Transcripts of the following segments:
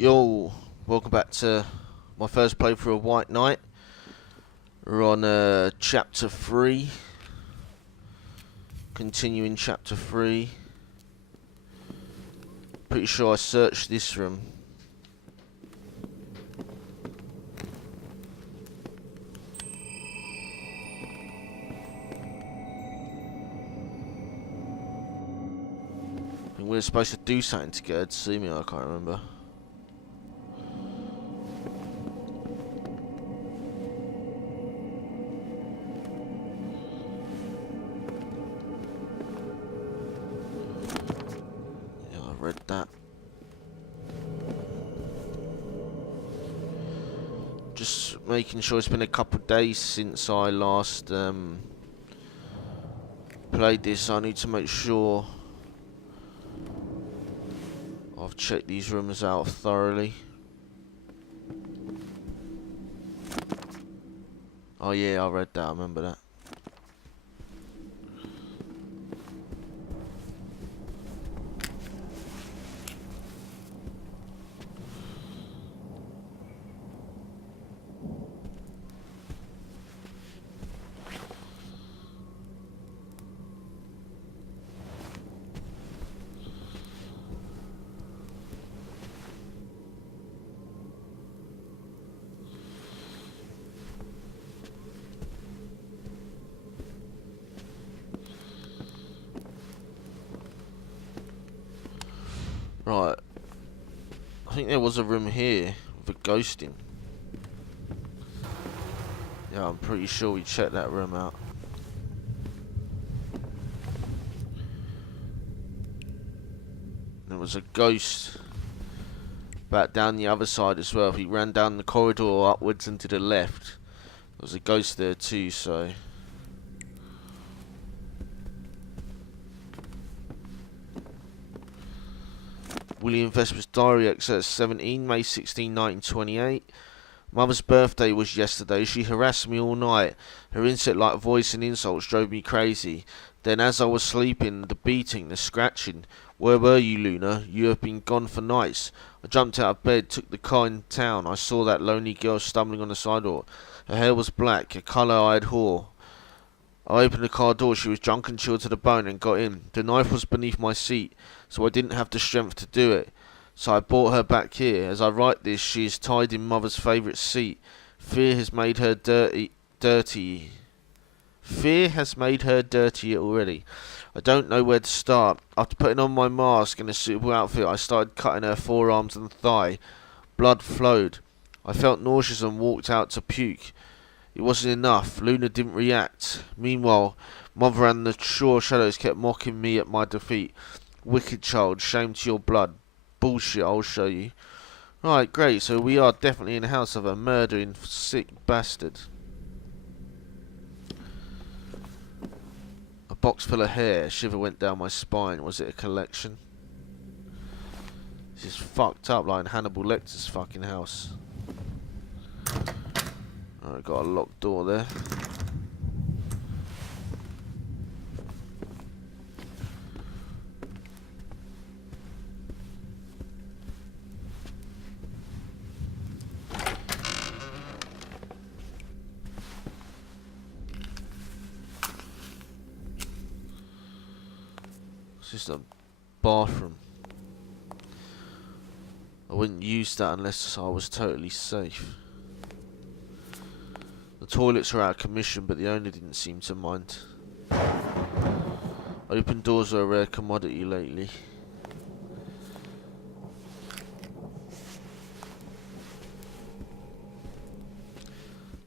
Yo, welcome back to my first playthrough of White Knight. We're on chapter 3. Continuing chapter 3. Pretty sure I searched this room. I think we were supposed to do something together to see me, I can't remember. Read that. Just making sure it's been a couple of days since I last played this. I need to make sure I've checked these rooms out thoroughly. Oh yeah, I read that, I remember that. Right, I think there was a room here with a ghost in. Yeah, I'm pretty sure we checked that room out. There was a ghost back down the other side as well. If he ran down the corridor upwards and to the left, there was a ghost there too, so... William Vesper's diary, excerpt 17, May 16, 1928. Mother's birthday was yesterday. She harassed me all night. Her insect-like voice and insults drove me crazy. Then as I was sleeping, the beating, the scratching. Where were you, Luna? You have been gone for nights. I jumped out of bed, took the car in town. I saw that lonely girl stumbling on the sidewalk. Her hair was black, a colour-eyed whore. I opened the car door. She was drunk and chilled to the bone and got in. The knife was beneath my seat, so I didn't have the strength to do it. So I brought her back here. As I write this, she is tied in Mother's favourite seat. Fear has made her dirty. Fear has made her dirty already. I don't know where to start. After putting on my mask and a suitable outfit, I started cutting her forearms and thigh. Blood flowed. I felt nauseous and walked out to puke. It wasn't enough. Luna didn't react. Meanwhile, Mother and the sure shadows kept mocking me at my defeat. Wicked child, shame to your blood. Bullshit, I'll show you. Right, great, so we are definitely in the house of a murdering, sick bastard. A box full of hair. A shiver went down my spine. Was it a collection? This is fucked up like in Hannibal Lecter's fucking house. Alright, got a locked door there. It's just a bathroom. I wouldn't use that unless I was totally safe. The toilets are out of commission, but the owner didn't seem to mind. Open doors are a rare commodity lately.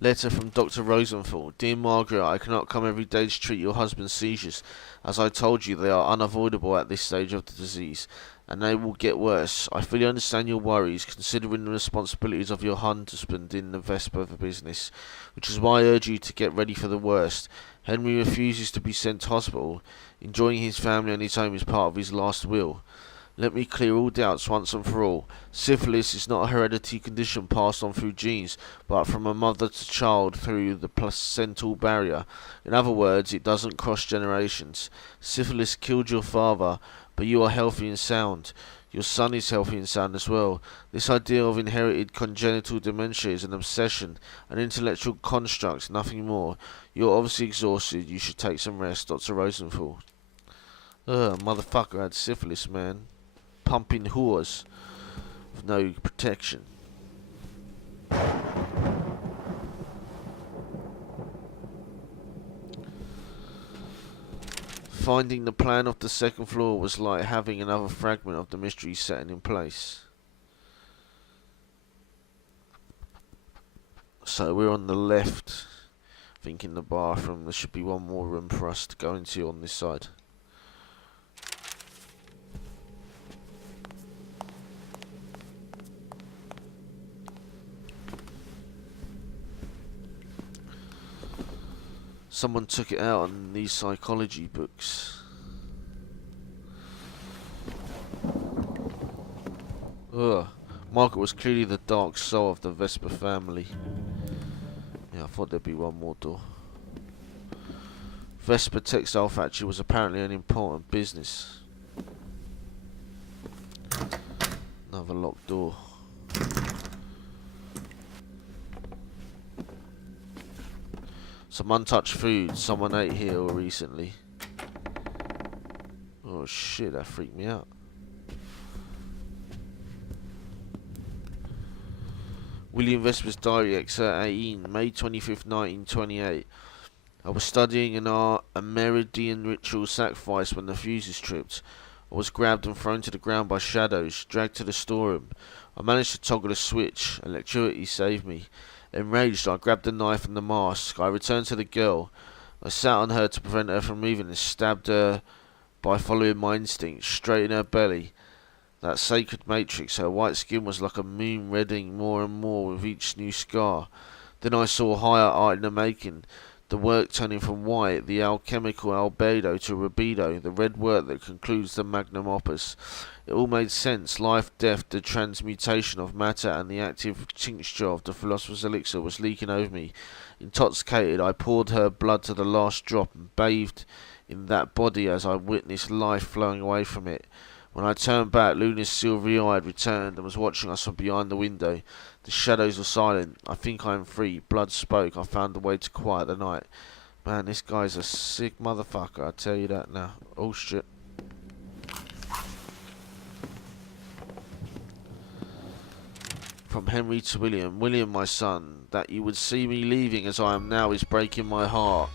Letter from Dr. Rosenthal. Dear Margaret, I cannot come every day to treat your husband's seizures. As I told you, they are unavoidable at this stage of the disease, and they will get worse. I fully understand your worries, considering the responsibilities of your husband in the Vesper business, which is why I urge you to get ready for the worst. Henry refuses to be sent to hospital. Enjoying his family and his home is part of his last will. Let me clear all doubts once and for all. Syphilis is not a hereditary condition passed on through genes, but from a mother to child through the placental barrier. In other words, it doesn't cross generations. Syphilis killed your father, but you are healthy and sound. Your son is healthy and sound as well. This idea of inherited congenital dementia is an obsession, an intellectual construct, nothing more. You're obviously exhausted. You should take some rest, Dr. Rosenthal. Ugh, motherfucker had syphilis, man. Pumping whores with no protection. Finding the plan of the second floor was like having another fragment of the mystery setting in place. So we're on the left, I think in the bathroom. There should be one more room for us to go into on this side. Someone took it out on these psychology books. Ugh. Margaret was clearly the dark soul of the Vesper family. Yeah, I thought there'd be one more door. Vesper Textile Factory was apparently an important business. Another locked door. Some untouched food. Someone ate here recently. Oh shit, that freaked me out. William Vesper's diary, excerpt 18, May 25th, 1928. I was studying an art, a meridian ritual sacrifice when the fuses tripped. I was grabbed and thrown to the ground by shadows, dragged to the storeroom. I managed to toggle a switch. Electricity saved me. Enraged, I grabbed the knife and the mask. I returned to the girl. I sat on her to prevent her from moving and stabbed her by following my instinct, straight in her belly. That sacred matrix, her white skin was like a moon reddening more and more with each new scar. Then I saw higher art in the making, the work turning from white, the alchemical albedo to rubedo, the red work that concludes the magnum opus. It all made sense. Life, death, the transmutation of matter, and the active tincture of the philosopher's elixir was leaking over me. Intoxicated, I poured her blood to the last drop and bathed in that body as I witnessed life flowing away from it. When I turned back, Luna's silvery-eyed returned and was watching us from behind the window. The shadows were silent. I think I am free. Blood spoke. I found a way to quiet the night. Man, this guy's a sick motherfucker, I tell you that now. Oh shit. From Henry to William. William, my son, that you would see me leaving as I am now is breaking my heart.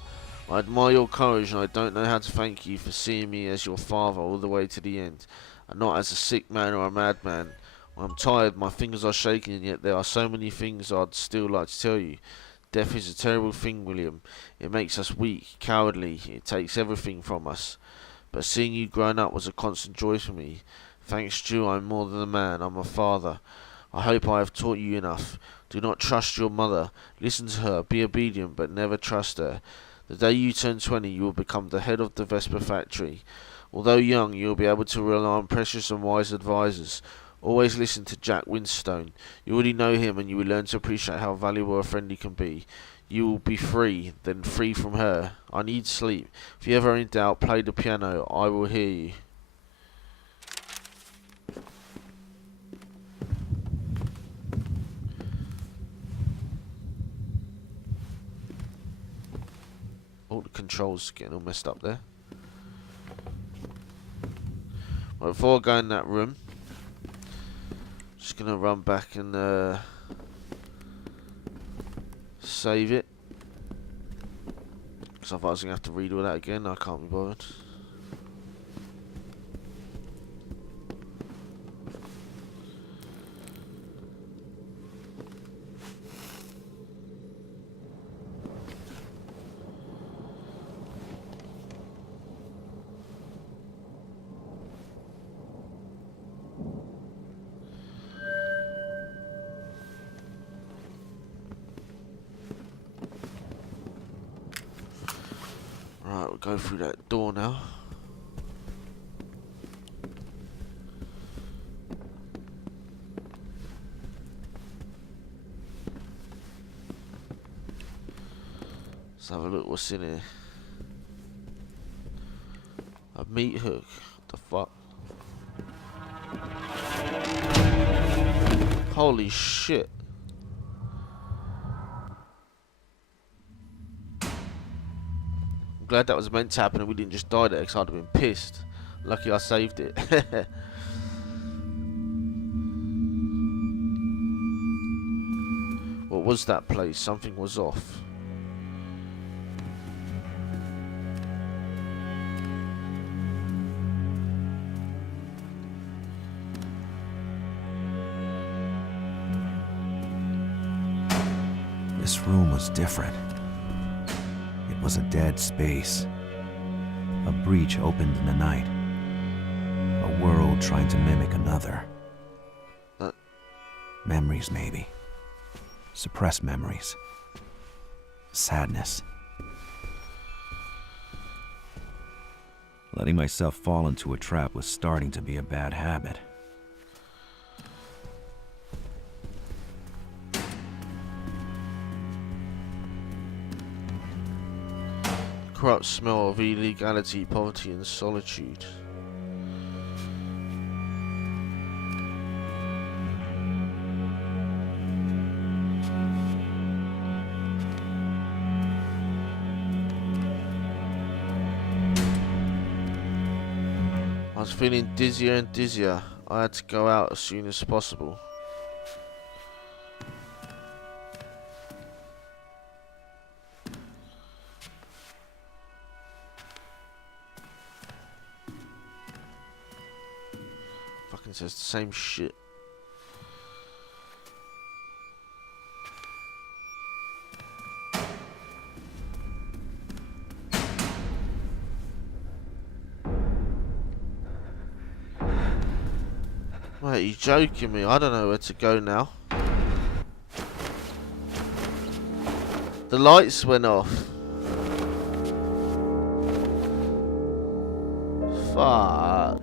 I admire your courage, and I don't know how to thank you for seeing me as your father all the way to the end, and not as a sick man or a madman. I'm tired, my fingers are shaking, and yet there are so many things I'd still like to tell you. Death is a terrible thing, William. It makes us weak, cowardly, it takes everything from us. But seeing you grown up was a constant joy for me. Thanks, Stu, I'm more than a man, I'm a father. I hope I have taught you enough. Do not trust your mother. Listen to her, be obedient, but never trust her. The day you turn 20, you will become the head of the Vesper factory. Although young, you will be able to rely on precious and wise advisors. Always listen to Jack Winstone. You already know him, and you will learn to appreciate how valuable a friend he can be. You will be free, then free from her. I need sleep. If you ever are in doubt, play the piano. I will hear you. All the controls getting all messed up there. Right, before I go in that room, just gonna run back and save it, because I thought I was gonna have to read all that again. I can't be bothered. Right, we'll go through that door now. Let's have a look what's in here. A meat hook. What the fuck? Holy shit. I'm glad that was meant to happen and we didn't just die there, because I'd have been pissed. Lucky I saved it. What was that place? Something was off. This room was different. It was a dead space. A breach opened in the night. A world trying to mimic another. Memories, maybe. Suppressed memories. Sadness. Letting myself fall into a trap was starting to be a bad habit. Corrupt smell of illegality, poverty and solitude. I was feeling dizzier and dizzier. I had to go out as soon as possible. Fucking says the same shit. Mate, you joking me? I don't know where to go now. The lights went off. Fuck.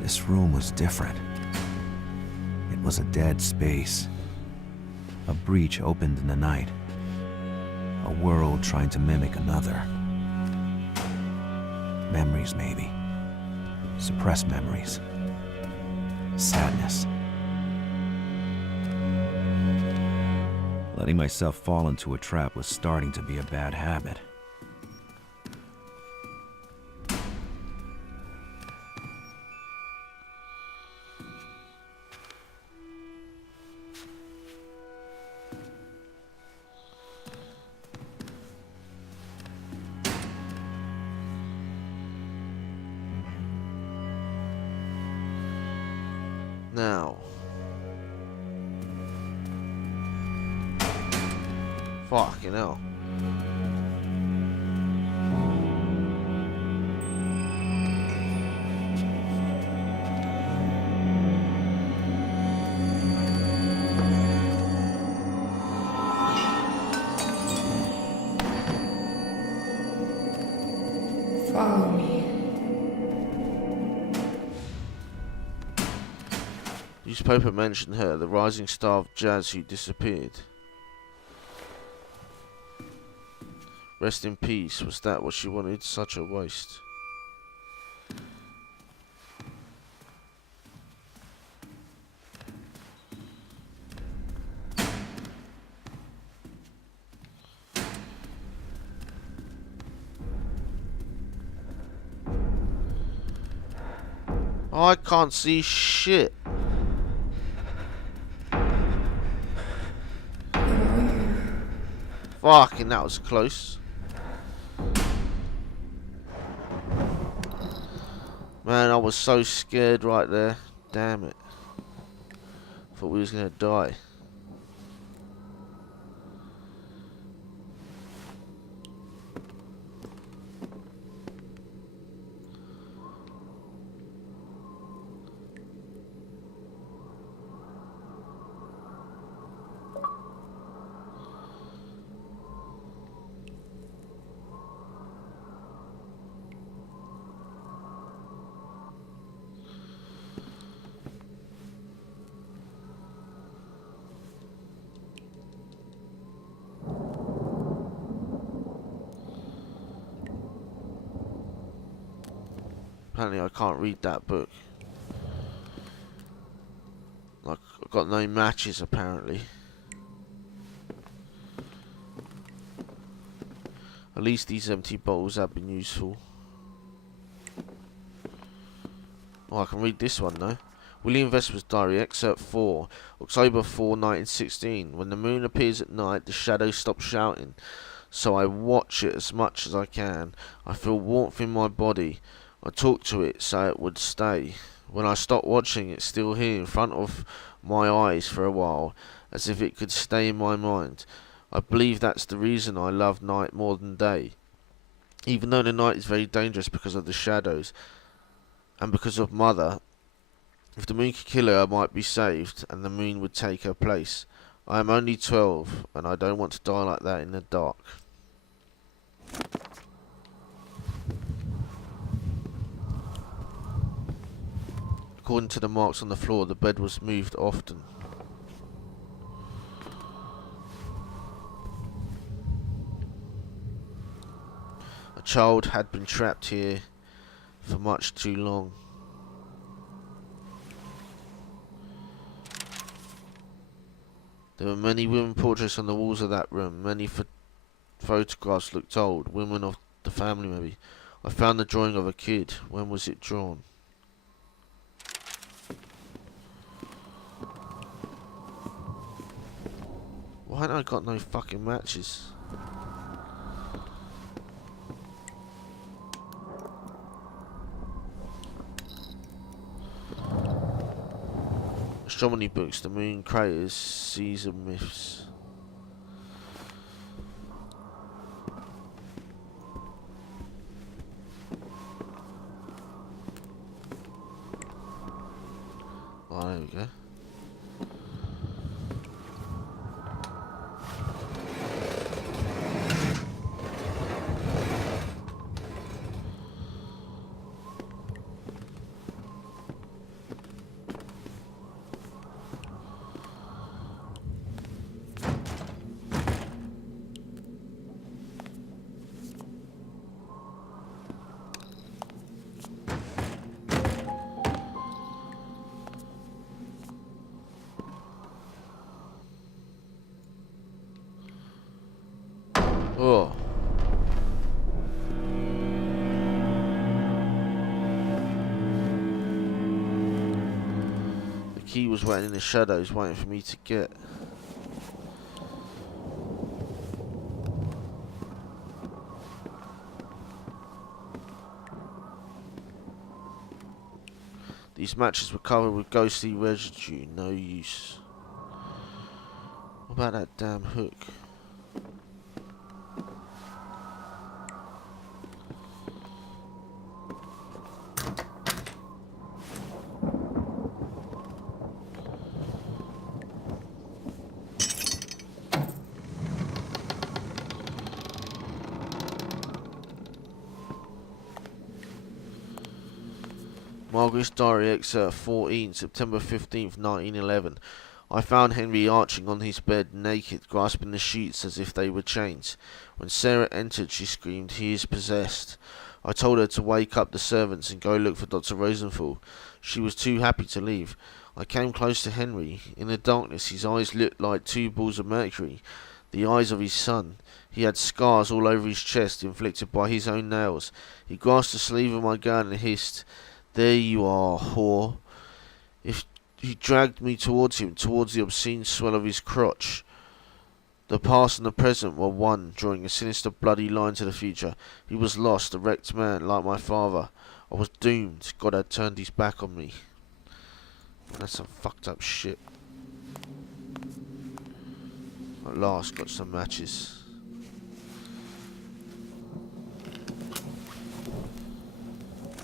This room was different. It was a dead space. A breach opened in the night. A world trying to mimic another. Memories, maybe. Suppressed memories. Sadness. Letting myself fall into a trap was starting to be a bad habit. Now. Fucking hell. Follow me. Newspaper mentioned her, the rising star of jazz who disappeared. Rest in peace. Was that what she wanted? Such a waste. Oh, I can't see shit. Fucking, that was close. Man, I was so scared right there. Damn it. Thought we was gonna die. Apparently I can't read that book. Like, I've got no matches apparently. At least these empty bottles have been useful. Oh, I can read this one though. William Vesper's Diary, Excerpt 4, October 4, 1916. When the moon appears at night, the shadows stop shouting, so I watch it as much as I can. I feel warmth in my body. I talk to it so it would stay. When I stop watching, it's still here in front of my eyes for a while, as if it could stay in my mind. I believe that's the reason I love night more than day. Even though the night is very dangerous because of the shadows, and because of Mother, if the moon could kill her, I might be saved, and the moon would take her place. I am only 12, and I don't want to die like that in the dark. According to the marks on the floor, the bed was moved often. A child had been trapped here for much too long. There were many women portraits on the walls of that room. Many photographs looked old. Women of the family, maybe. I found the drawing of a kid. When was it drawn? Why haven't I got no fucking matches? Astronomy books, the moon craters, Caesar myths. Oh, there we go. Oh. The key was waiting in the shadows, waiting for me to get. These matches were covered with ghostly residue, no use. What about that damn hook? Margaret's Diary, Excerpt 14, September 15th, 1911. I found Henry arching on his bed, naked, grasping the sheets as if they were chains. When Sarah entered, she screamed, "He is possessed." I told her to wake up the servants and go look for Dr. Rosenthal. She was too happy to leave. I came close to Henry. In the darkness, his eyes looked like two balls of mercury, the eyes of his son. He had scars all over his chest, inflicted by his own nails. He grasped the sleeve of my gown and hissed, "There you are, whore." He dragged me towards him, towards the obscene swell of his crotch. The past and the present were one, drawing a sinister bloody line to the future. He was lost, a wrecked man, like my father. I was doomed. God had turned his back on me. That's some fucked up shit. At last, got some matches.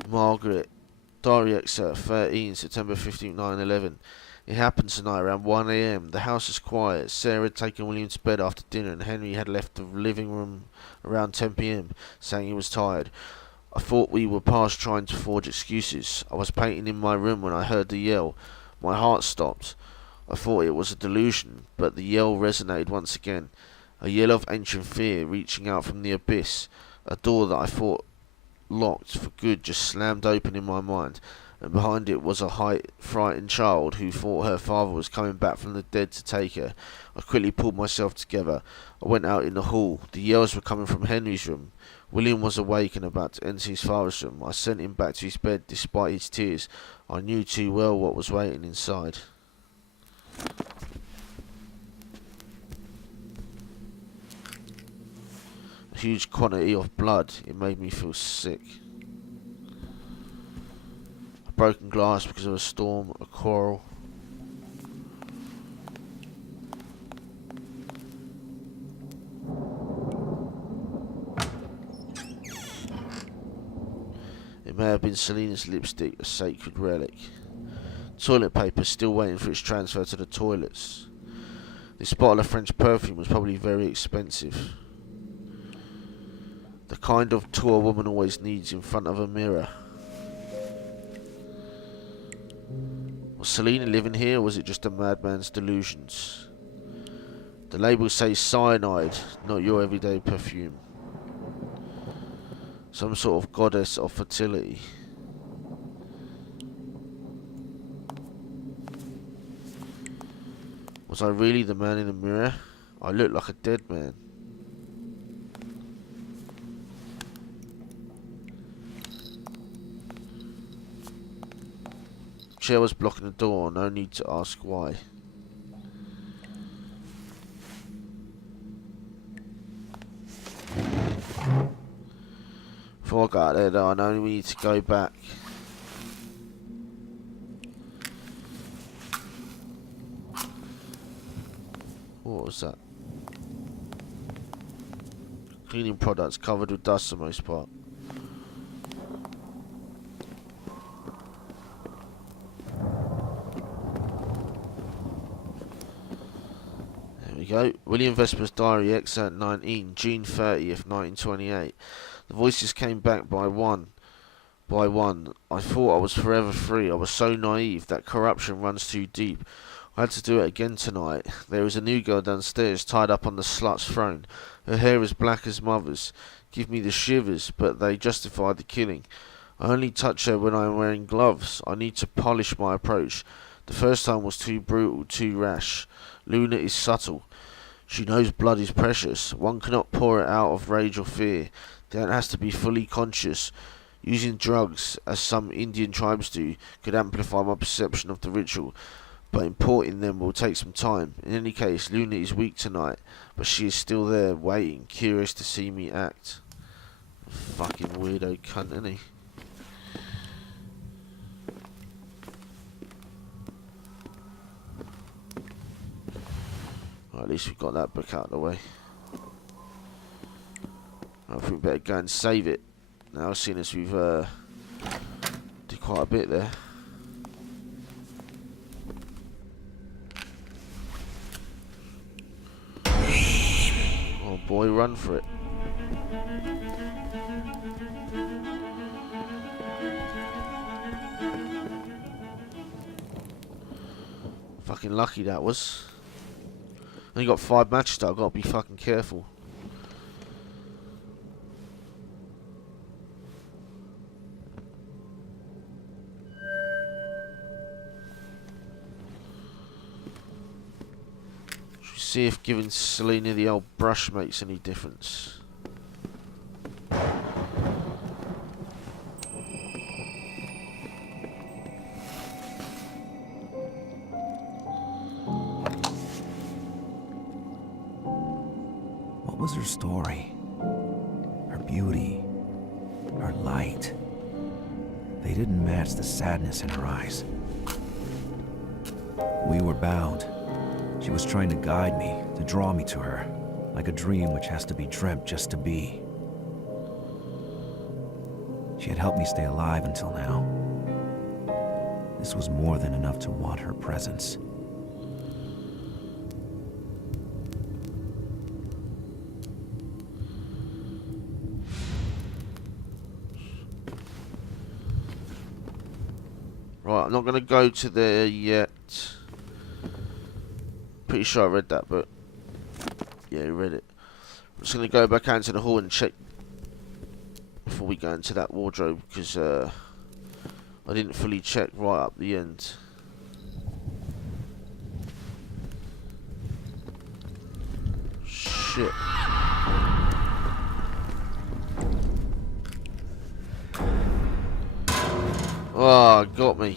Margaret. Diary Excerpt 13, September 15, 9/11. It happened tonight around 1 a.m. The house was quiet. Sarah had taken William to bed after dinner, and Henry had left the living room around 10 p.m., saying he was tired. I thought we were past trying to forge excuses. I was painting in my room when I heard the yell. My heart stopped. I thought it was a delusion, but the yell resonated once again. A yell of ancient fear reaching out from the abyss. A door that I thought locked for good just slammed open in my mind, and behind it was a frightened child who thought her father was coming back from the dead to take her. I quickly pulled myself together. I went out in the hall. The yells were coming from Henry's room. William was awake and about to enter his father's room. I sent him back to his bed despite his tears. I knew too well what was waiting inside. A huge quantity of blood. It made me feel sick. A broken glass because of a storm, a quarrel. It may have been Selena's lipstick, a sacred relic. Toilet paper still waiting for its transfer to the toilets. This bottle of French perfume was probably very expensive. The kind of tool a woman always needs in front of a mirror. Was Selena living here, or was it just a madman's delusions? The label says cyanide, not your everyday perfume. Some sort of goddess of fertility. Was I really the man in the mirror? I looked like a dead man. Chair was blocking the door, no need to ask why. Before I got there though, I know we need to go back. What was that? Cleaning products covered with dust for the most part. There we go. William Vesper's diary, excerpt 19, June 30th, 1928. The voices came back by one. I thought I was forever free. I was so naive. That corruption runs too deep. I had to do it again tonight. There is a new girl downstairs, tied up on the slut's throne. Her hair is black as mother's. Give me the shivers, but they justify the killing. I only touch her when I am wearing gloves. I need to polish my approach. The first time was too brutal, too rash. Luna is subtle. She knows blood is precious. One cannot pour it out of rage or fear. That has to be fully conscious. Using drugs, as some Indian tribes do, could amplify my perception of the ritual, but importing them will take some time. In any case, Luna is weak tonight, but she is still there, waiting, curious to see me act. Fucking weirdo cunt, isn't he? Well, at least we've got that book out of the way. I think we better go and save it now, seeing as we've did quite a bit there. Oh boy, run for it. Fucking lucky that was. Only got 5 matches though, I've got to be fucking careful. See if giving Selena the old brush makes any difference. What was her story? Her beauty? Her light? They didn't match the sadness in her eyes. We were bound. She was trying to guide me, to draw me to her, like a dream which has to be dreamt just to be. She had helped me stay alive until now. This was more than enough to want her presence. Right, I'm not going to go to there yet. Pretty sure I read that, but yeah, I read it. I'm just going to go back out into the hall and check before we go into that wardrobe, because I didn't fully check right up the end. Shit. Oh, got me.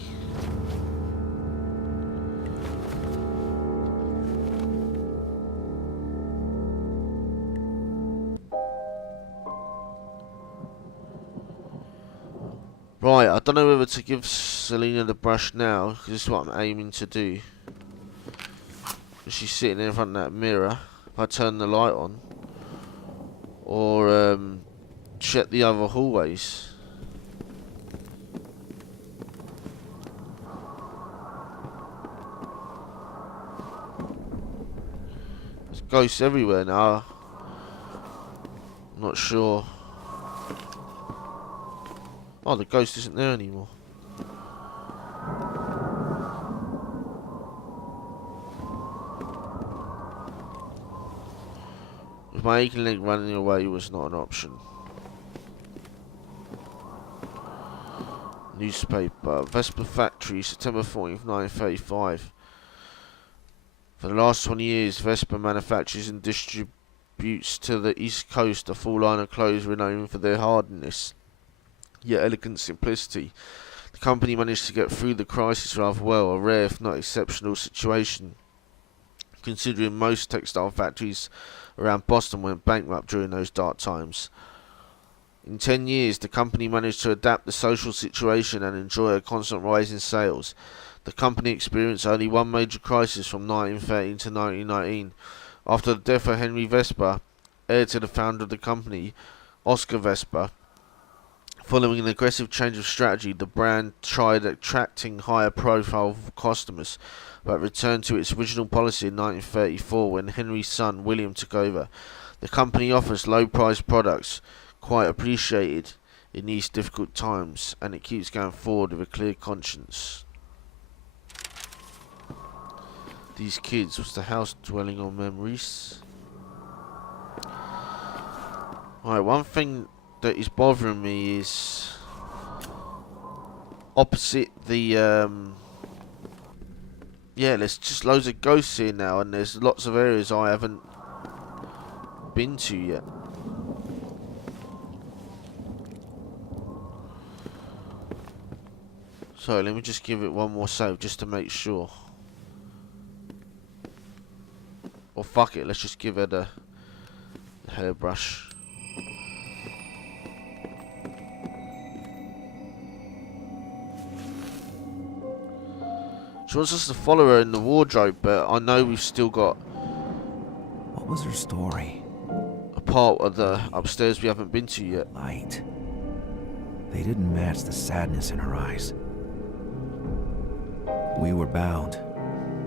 Right, I don't know whether to give Selena the brush now, because this is what I'm aiming to do. She's sitting in front of that mirror. If I turn the light on, or check the other hallways. There's ghosts everywhere now. I'm not sure. Oh, the ghost isn't there anymore. With my aching leg, running away was not an option. Newspaper. Vespa Factory, September 14th, 1935. For the last 20 years, Vespa manufactures and distributes to the East Coast a full line of clothes renowned for their hardness, yet elegant simplicity. The company managed to get through the crisis rather well, a rare if not exceptional situation, considering most textile factories around Boston went bankrupt during those dark times. In 10 years, the company managed to adapt the social situation and enjoy a constant rise in sales. The company experienced only one major crisis from 1913 to 1919. After the death of Henry Vespa, heir to the founder of the company, Oscar Vespa, following an aggressive change of strategy, the brand tried attracting higher profile customers, but returned to its original policy in 1934 when Henry's son William took over. The company offers low-priced products, quite appreciated in these difficult times, and it keeps going forward with a clear conscience. These kids, was the house dwelling on memories? Alright, one thing that is bothering me is opposite the yeah, there's just loads of ghosts here now, and there's lots of areas I haven't been to yet. So let me just give it one more save just to make sure. Or fuck it, let's just give it a hairbrush. She wants us to follow her in the wardrobe, but I know we've still got... What was her story? A part of the upstairs we haven't been to yet. Light. They didn't match the sadness in her eyes. We were bound.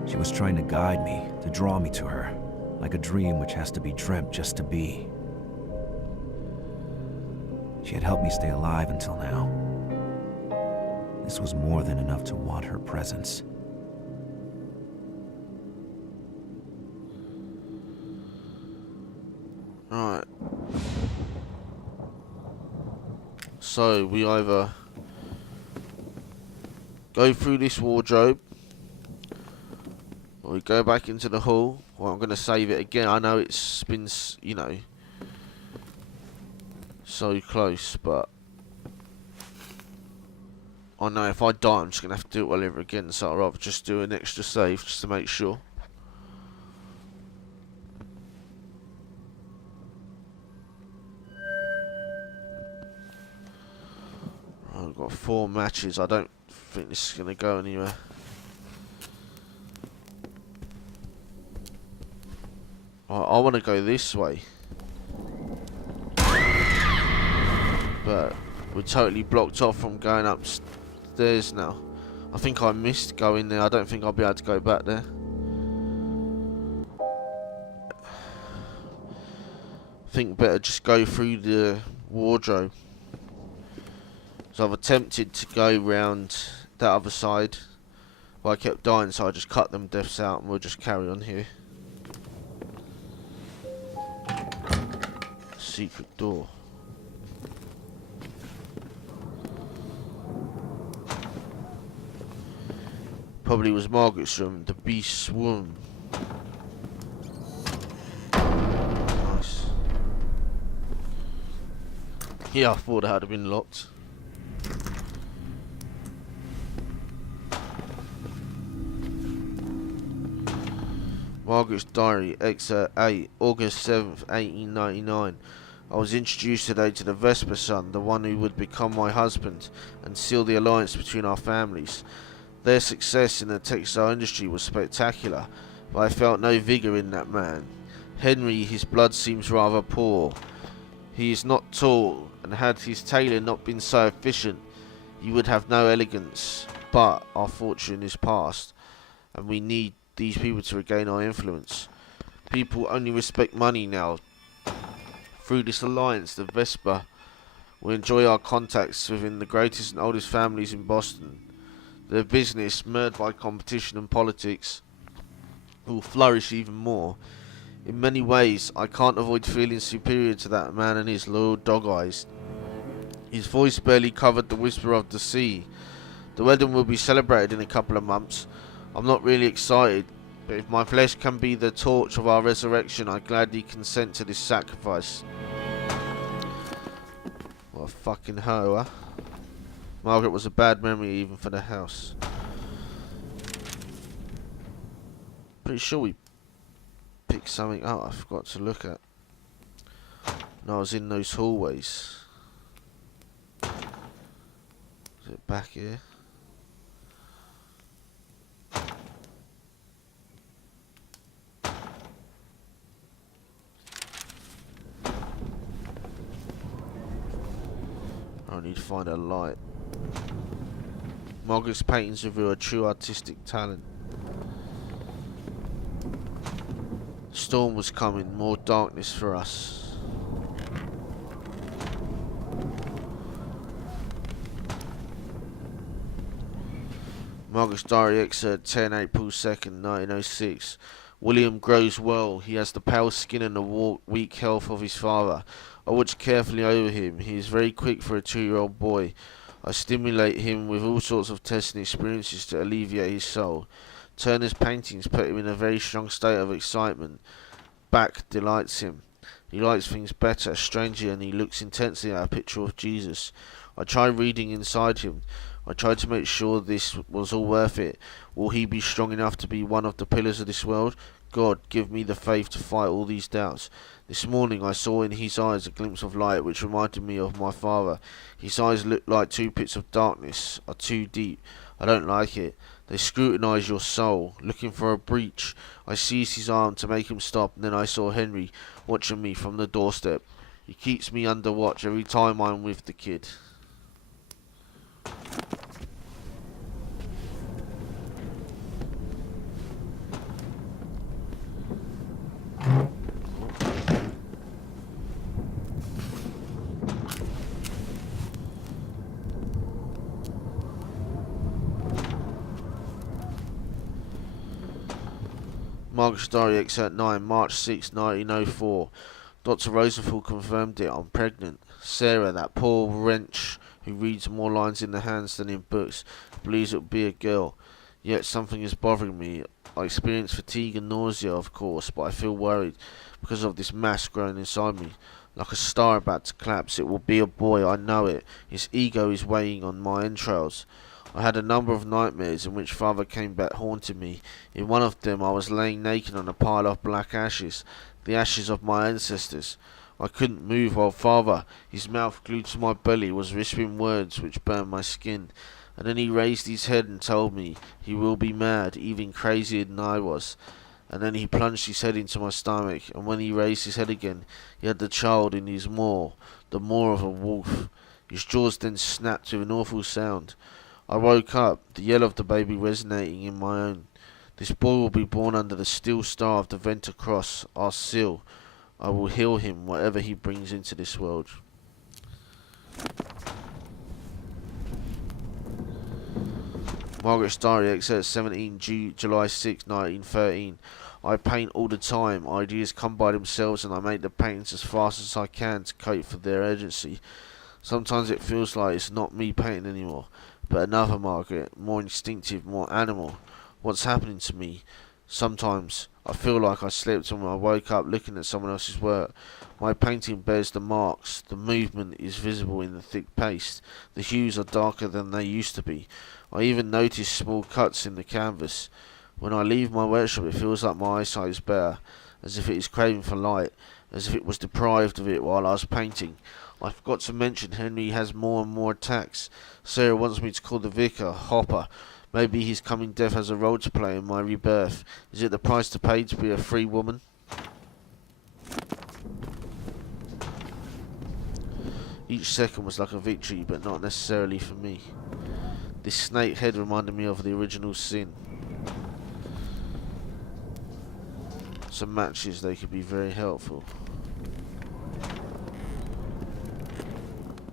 She was trying to guide me, to draw me to her, like a dream which has to be dreamt just to be. She had helped me stay alive until now. This was more than enough to want her presence. Right. So we either go through this wardrobe, or we go back into the hall. Well, I'm going to save it again. I know it's been, you know, so close, but I know if I die, I'm just going to have to do it all over again. So I'd rather just do an extra save just to make sure. I've got 4 matches. I don't think this is going to go anywhere. I want to go this way. But we're totally blocked off from going upstairs now. I think I missed going there. I don't think I'll be able to go back there. I think better just go through the wardrobe. So I've attempted to go round that other side, but I kept dying, so I just cut them deaths out and we'll just carry on here. Secret door. Probably was Margaret's room, the beast's room. Nice. Yeah, I thought that had been locked. Margaret's Diary, Excerpt 8, August 7th, 1899. I was introduced today to the Vesper son, the one who would become my husband and seal the alliance between our families. Their success in the textile industry was spectacular, but I felt no vigour in that man. Henry, his blood seems rather poor. He is not tall, and had his tailor not been so efficient, he would have no elegance. But our fortune is past, and we need these people to regain our influence. People only respect money now. Through this alliance, the Vesper will enjoy our contacts within the greatest and oldest families in Boston. Their business, marred by competition and politics, will flourish even more. In many ways, I can't avoid feeling superior to that man and his loyal dog eyes. His voice barely covered the whisper of the sea. The wedding will be celebrated in a couple of months. I'm not really excited, but if my flesh can be the torch of our resurrection, I gladly consent to this sacrifice. What a fucking hoe, huh? Margaret was a bad memory even for the house. Pretty sure we picked something up I forgot to look at. And I was in those hallways. Is it back here? I need to find a light. Margaret's paintings reveal a true artistic talent. Storm was coming, more darkness for us. Margaret's Diary, Excerpt 10 April 2nd, 1906. William grows well. He has the pale skin and the weak health of his father. I watch carefully over him. He is very quick for a 2-year-old boy. I stimulate him with all sorts of tests and experiences to alleviate his soul. Turner's paintings put him in a very strong state of excitement. Bach delights him. He likes things better, stranger, and he looks intensely at a picture of Jesus. I try reading inside him. I tried to make sure this was all worth it. Will he be strong enough to be one of the pillars of this world? God, give me the faith to fight all these doubts. This morning I saw in his eyes a glimpse of light which reminded me of my father. His eyes look like 2 pits of darkness, are too deep. I don't like it. They scrutinise your soul, looking for a breach. I seized his arm to make him stop, and then I saw Henry watching me from the doorstep. He keeps me under watch every time I'm with the kid. Margaret's Diary, Excerpt 9, March 6, 1904. Dr. Rosenthal confirmed it. I'm pregnant. Sarah, that poor wretch who reads more lines in the hands than in books, believes it will be a girl. Yet something is bothering me. I experience fatigue and nausea, of course, but I feel worried because of this mass growing inside me. Like a star about to collapse. It will be a boy, I know it. His ego is weighing on my entrails. I had a number of nightmares in which father came back haunting me. In one of them I was laying naked on a pile of black ashes, the ashes of my ancestors. I couldn't move while father, his mouth glued to my belly, was whispering words which burned my skin. And then he raised his head and told me he will be mad, even crazier than I was. And then he plunged his head into my stomach, and when he raised his head again, he had the child in his maw, the maw of a wolf. His jaws then snapped with an awful sound. I woke up, the yell of the baby resonating in my own. This boy will be born under the steel star of the Venter Cross, our seal. I will heal him, whatever he brings into this world. Margaret's Diary, Excerpt 17, July 6, 1913. I paint all the time. Ideas come by themselves and I make the paintings as fast as I can to cope for their urgency. Sometimes it feels like it's not me painting anymore, but another Margaret, more instinctive, more animal. what's happening to me. Sometimes I feel like I slept and when I woke up looking at someone else's work. My painting bears the marks, the movement is visible in the thick paste, the hues are darker than they used to be. I even notice small cuts in the canvas. When I leave my workshop it feels like my eyesight is better, as if it is craving for light, as if it was deprived of it while I was painting. I forgot to mention Henry has more and more attacks. Sarah wants me to call the vicar Hopper. Maybe his coming death has a role to play in my rebirth. Is it the price to pay to be a free woman? Each second was like a victory, but not necessarily for me. This snake head reminded me of the original sin. Some matches, they could be very helpful.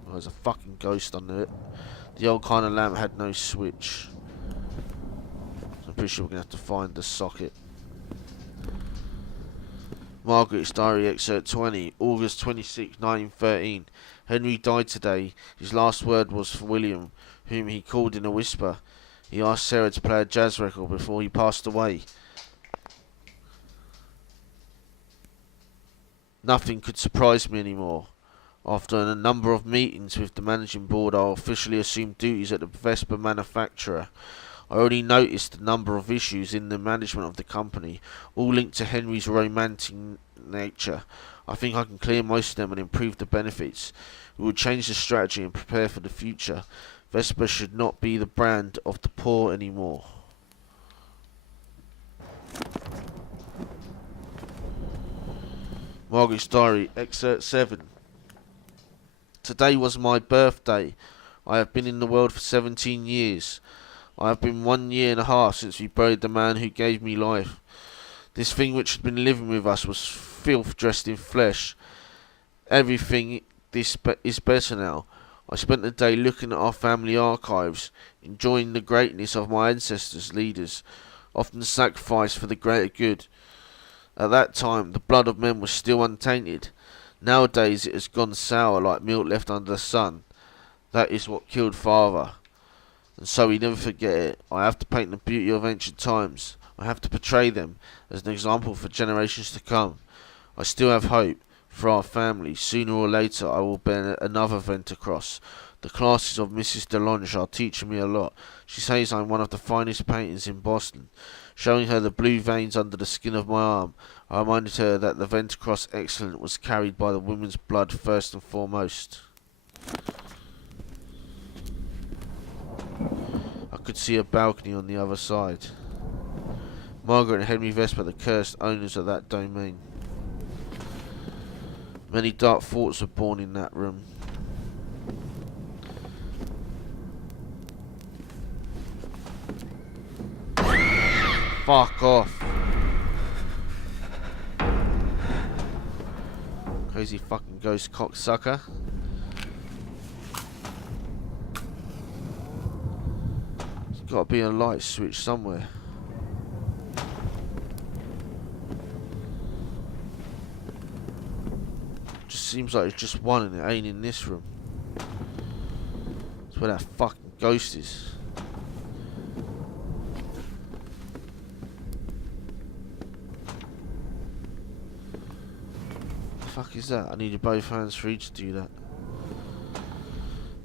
Oh, there's a fucking ghost under it. The old kind of lamp had no switch. I'm pretty sure we're going to have to find the socket. Margaret's Diary, Excerpt 20, August 26, 1913. Henry died today. His last word was for William, whom he called in a whisper. He asked Sarah to play a jazz record before he passed away. Nothing could surprise me anymore. After a number of meetings with the managing board, I officially assumed duties at the Vespa manufacturer. I already noticed a number of issues in the management of the company, all linked to Henry's romantic nature. I think I can clear most of them and improve the benefits. We will change the strategy and prepare for the future. Vespa should not be the brand of the poor anymore. Margaret's Diary, Excerpt 7. Today was my birthday. I have been in the world for 17 years. I have been 1 year and a half since we buried the man who gave me life. This thing which had been living with us was filth dressed in flesh. Everything is better now. I spent the day looking at our family archives, enjoying the greatness of my ancestors' leaders, often sacrificed for the greater good. At that time, the blood of men was still untainted. Nowadays it has gone sour like milk left under the sun. That is what killed father. And so we never forget it. I have to paint the beauty of ancient times. I have to portray them as an example for generations to come. I still have hope for our family. Sooner or later I will bear another Venta Cross. The classes of Mrs. DeLonge are teaching me a lot. She says I'm one of the finest painters in Boston. Showing her the blue veins under the skin of my arm, I reminded her that the Venta Cross Excellent was carried by the women's blood first and foremost. I could see a balcony on the other side. Margaret and Henry Vespa, the cursed owners of that domain. Many dark thoughts were born in that room. Fuck off. Crazy fucking ghost cocksucker. There's gotta be a light switch somewhere. Just seems like it's just one and it ain't in this room. That's where that fucking ghost is. Fuck is that? I needed both hands for each to do that.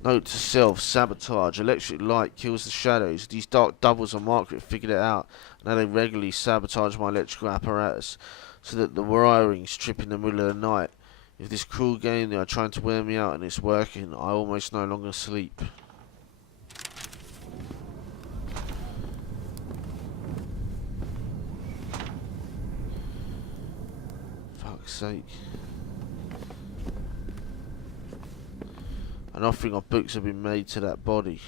Note to self, sabotage. Electric light kills the shadows. These dark doubles on Margaret figured it out. Now they regularly sabotage my electrical apparatus so that the wirings trip in the middle of the night. If this cruel game they are trying to wear me out and it's working, I almost no longer sleep. Fuck's sake. An offering of books have been made to that body.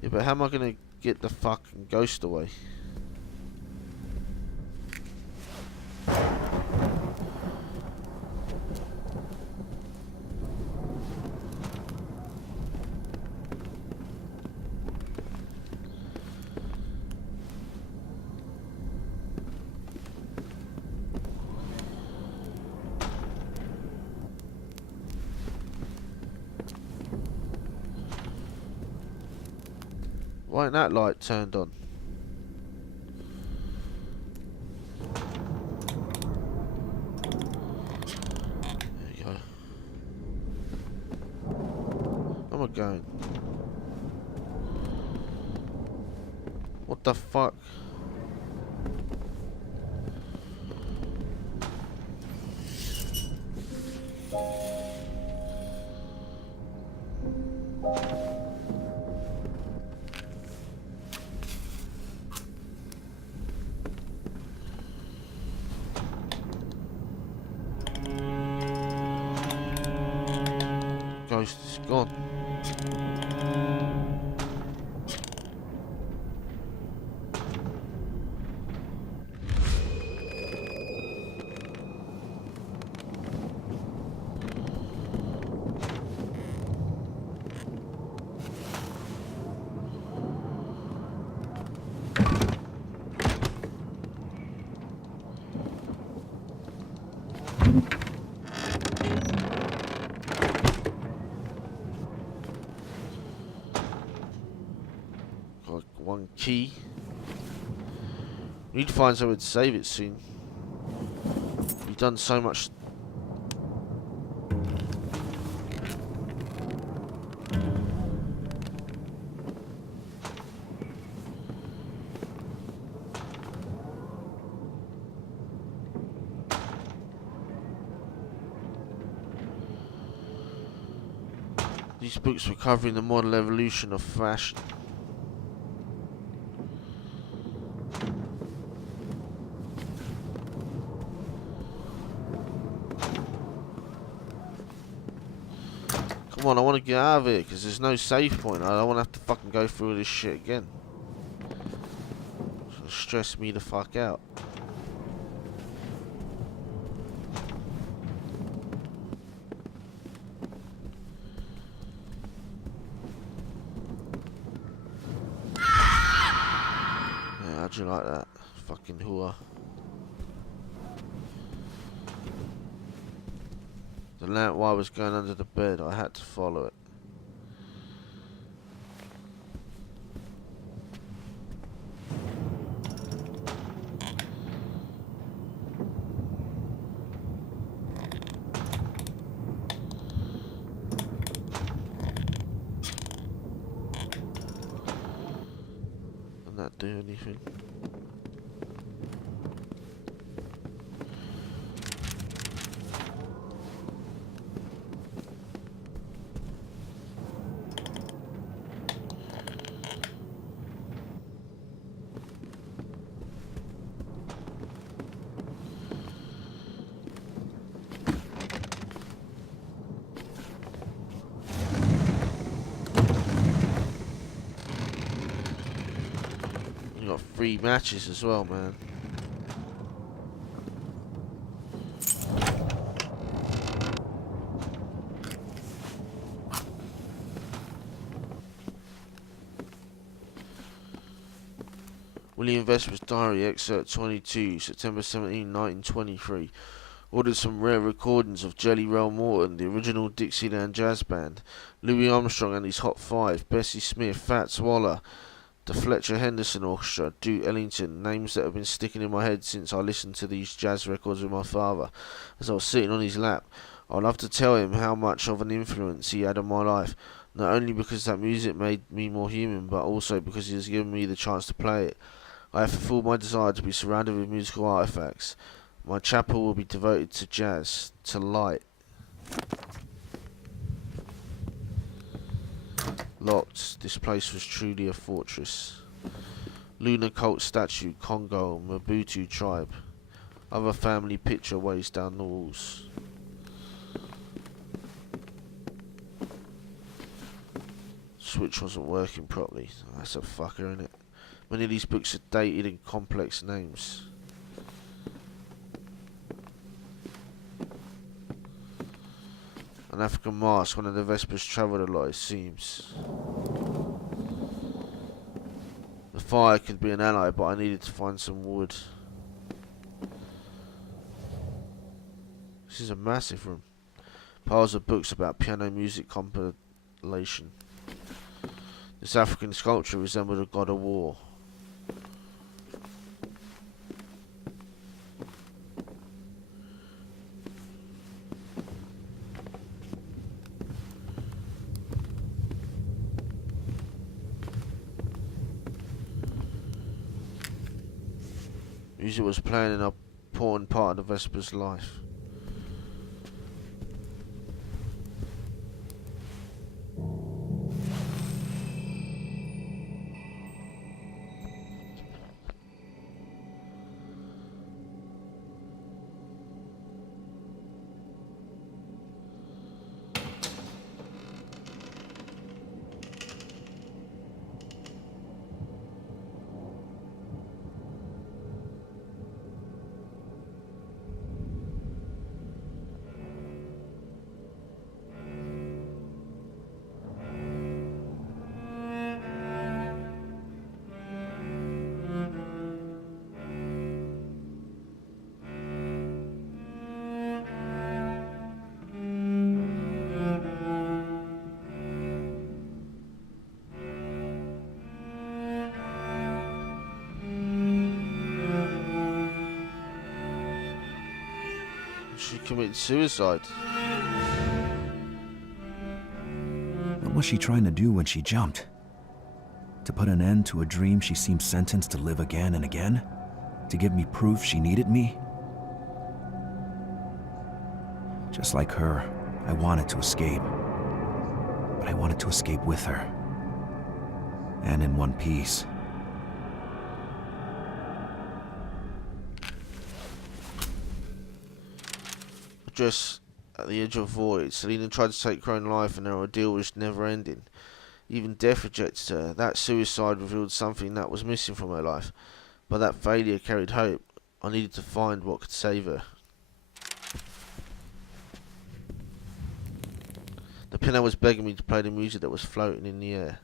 Yeah, but how am I going to get the fucking ghost away? Why ain't that light turned on? going. What the fuck? Ghost is gone. Got one key. Need to find somewhere to save it soon. We've done so much. These books were covering the modern evolution of fashion. Come on, I want to get out of here because there's no save point. I don't want to have to fucking go through all this shit again. It's gonna stress me the fuck out. Yeah, how'd you like that? Fucking whore. The lamp while I was going under the bed, I had to follow it. Didn't that do anything? You got 3 matches as well, man. William Vesper's Diary, excerpt 22, September 17, 1923. Ordered some rare recordings of Jelly Roll Morton, the original Dixieland jazz band, Louis Armstrong and his Hot Five, Bessie Smith, Fats Waller, the Fletcher Henderson Orchestra, Duke Ellington, names that have been sticking in my head since I listened to these jazz records with my father, as I was sitting on his lap. I'd love to tell him how much of an influence he had on my life, not only because that music made me more human, but also because he has given me the chance to play it. I have fulfilled my desire to be surrounded with musical artifacts. My chapel will be devoted to jazz, to light. Locked. This place was truly a fortress. Lunar cult statue, Congo, Mobutu tribe. Other family picture weighs down the walls. Switch wasn't working properly. That's a fucker, innit? Many of these books are dated in complex names. An African mask, one of the Vespers travelled a lot, it seems. The fire could be an ally, but I needed to find some wood. This is a massive room. Piles of books about piano music compilation. This African sculpture resembled a god of war. Music was playing an important part of Vesper's life. She committed suicide. What was she trying to do when she jumped? To put an end to a dream she seemed sentenced to live again and again? To give me proof she needed me? Just like her, I wanted to escape. But I wanted to escape with her. And in one piece. Just at the edge of a void, Selena tried to take her own life and her ordeal was never ending. Even death rejected her. That suicide revealed something that was missing from her life. But that failure carried hope. I needed to find what could save her. The piano was begging me to play the music that was floating in the air.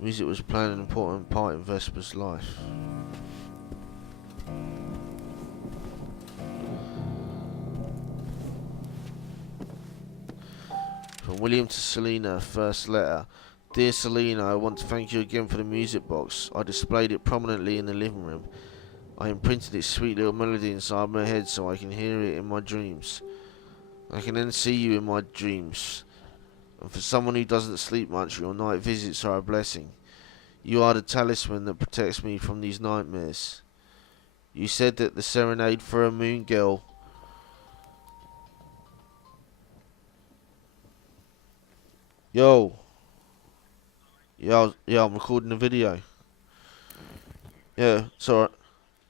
Music was playing an important part in Vesper's life. From William to Selena, first letter. Dear Selena, I want to thank you again for the music box. I displayed it prominently in the living room. I imprinted its sweet little melody inside my head so I can hear it in my dreams. I can then see you in my dreams. And for someone who doesn't sleep much, your night visits are a blessing. You are the talisman that protects me from these nightmares. You said that the serenade for a moon girl. Yo, I'm recording a video. Yeah, it's alright.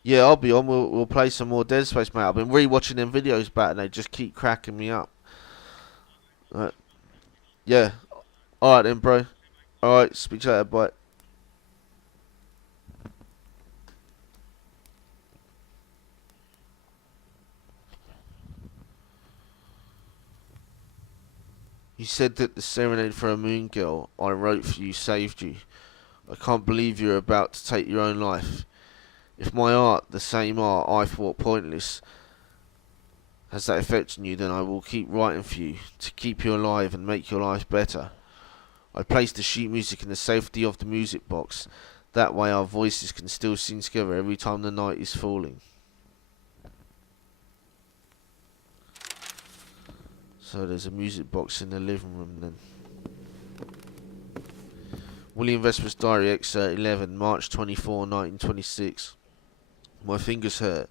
Yeah, I'll be on. We'll play some more Dead Space, mate. I've been rewatching them videos back, and they just keep cracking me up. Yeah. Alright then, bro. Alright, speak to you later, bye. You said that the serenade for a moon girl I wrote for you saved you. I can't believe you're about to take your own life. If my art, the same art I thought pointless, has that effect on you, then I will keep writing for you, to keep you alive and make your life better. I place the sheet music in the safety of the music box. That way our voices can still sing together every time the night is falling. So there's a music box in the living room then. William Vesper's Diary, Excerpt 11, March 24, 1926. My fingers hurt.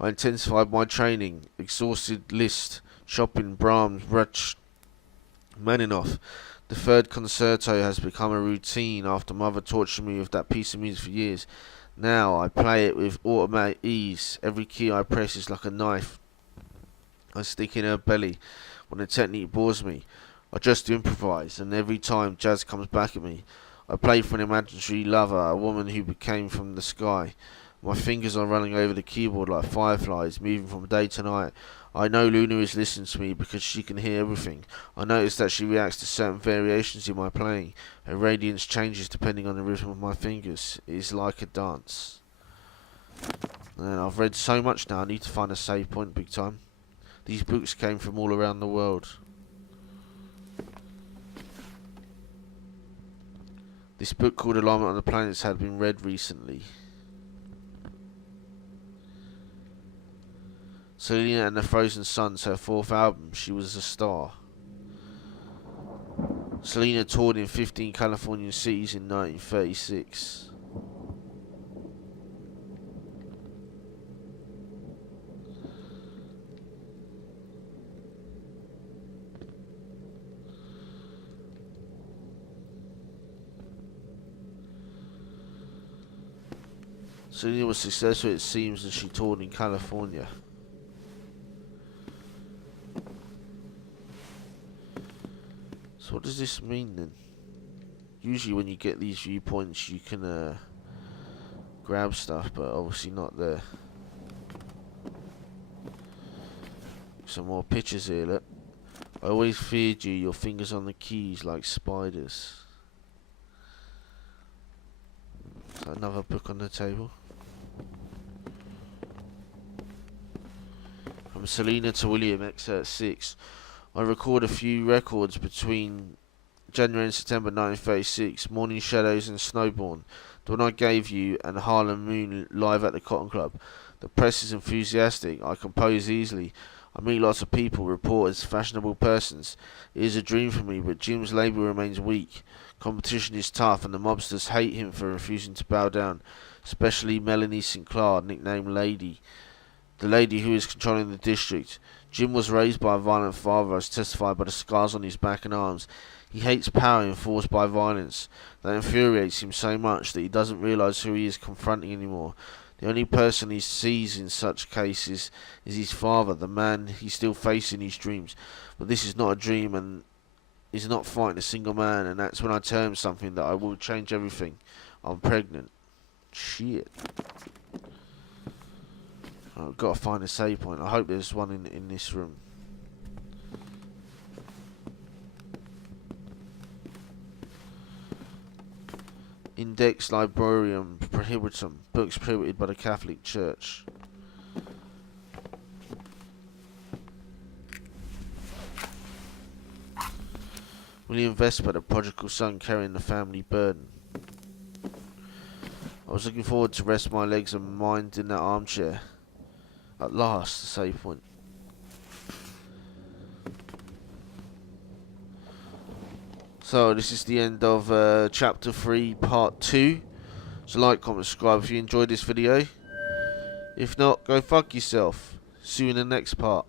I intensified my training. Exhausted Liszt, Chopin, Brahms, Rachmaninoff. The third concerto has become a routine after Mother tortured me with that piece of music for years. Now I play it with automatic ease. Every key I press is like a knife I stick in her belly. When the technique bores me, I just improvise, and every time jazz comes back at me, I play for an imaginary lover, a woman who came from the sky. My fingers are running over the keyboard like fireflies, moving from day to night. I know Luna is listening to me because she can hear everything. I notice that she reacts to certain variations in my playing. Her radiance changes depending on the rhythm of my fingers. It is like a dance. And I've read so much now, I need to find a save point big time. These books came from all around the world. This book called Alignment on the Planets had been read recently. Selena and the Frozen Suns, her fourth album, She Was a Star. Selena toured in 15 Californian cities in 1936. Selena was successful, it seems, and she toured in California. So what does this mean then? Usually when you get these viewpoints you can grab stuff, but obviously not there. Some more pictures here, look. I always feared you, your fingers on the keys like spiders. So another book on the table. From Selena to William, excerpt 6. I record a few records between January and September 1936, Morning Shadows and Snowborn, the one I gave you, and Harlem Moon live at the Cotton Club. The press is enthusiastic, I compose easily, I meet lots of people, reporters, fashionable persons. It is a dream for me, but Jim's label remains weak. Competition is tough, and the mobsters hate him for refusing to bow down, especially Melanie Sinclair, nicknamed Lady, the lady who is controlling the district. Jim was raised by a violent father, as testified by the scars on his back and arms. He hates power enforced by violence. That infuriates him so much that he doesn't realise who he is confronting anymore. The only person he sees in such cases is his father, the man he still faces in his dreams. But this is not a dream, and he's not fighting a single man, and that's when I tell him something that I will change everything. I'm pregnant. Shit. I've got to find a save point. I hope there's one in this room. Index Librarium Prohibitum. Books prohibited by the Catholic Church. William Vesper, the prodigal son carrying the family burden. I was looking forward to rest my legs and mind in that armchair. At last, the save point. So this is the end of chapter 3 part 2. So like, comment, subscribe if you enjoyed this video. If not, go fuck yourself. See you in the next part.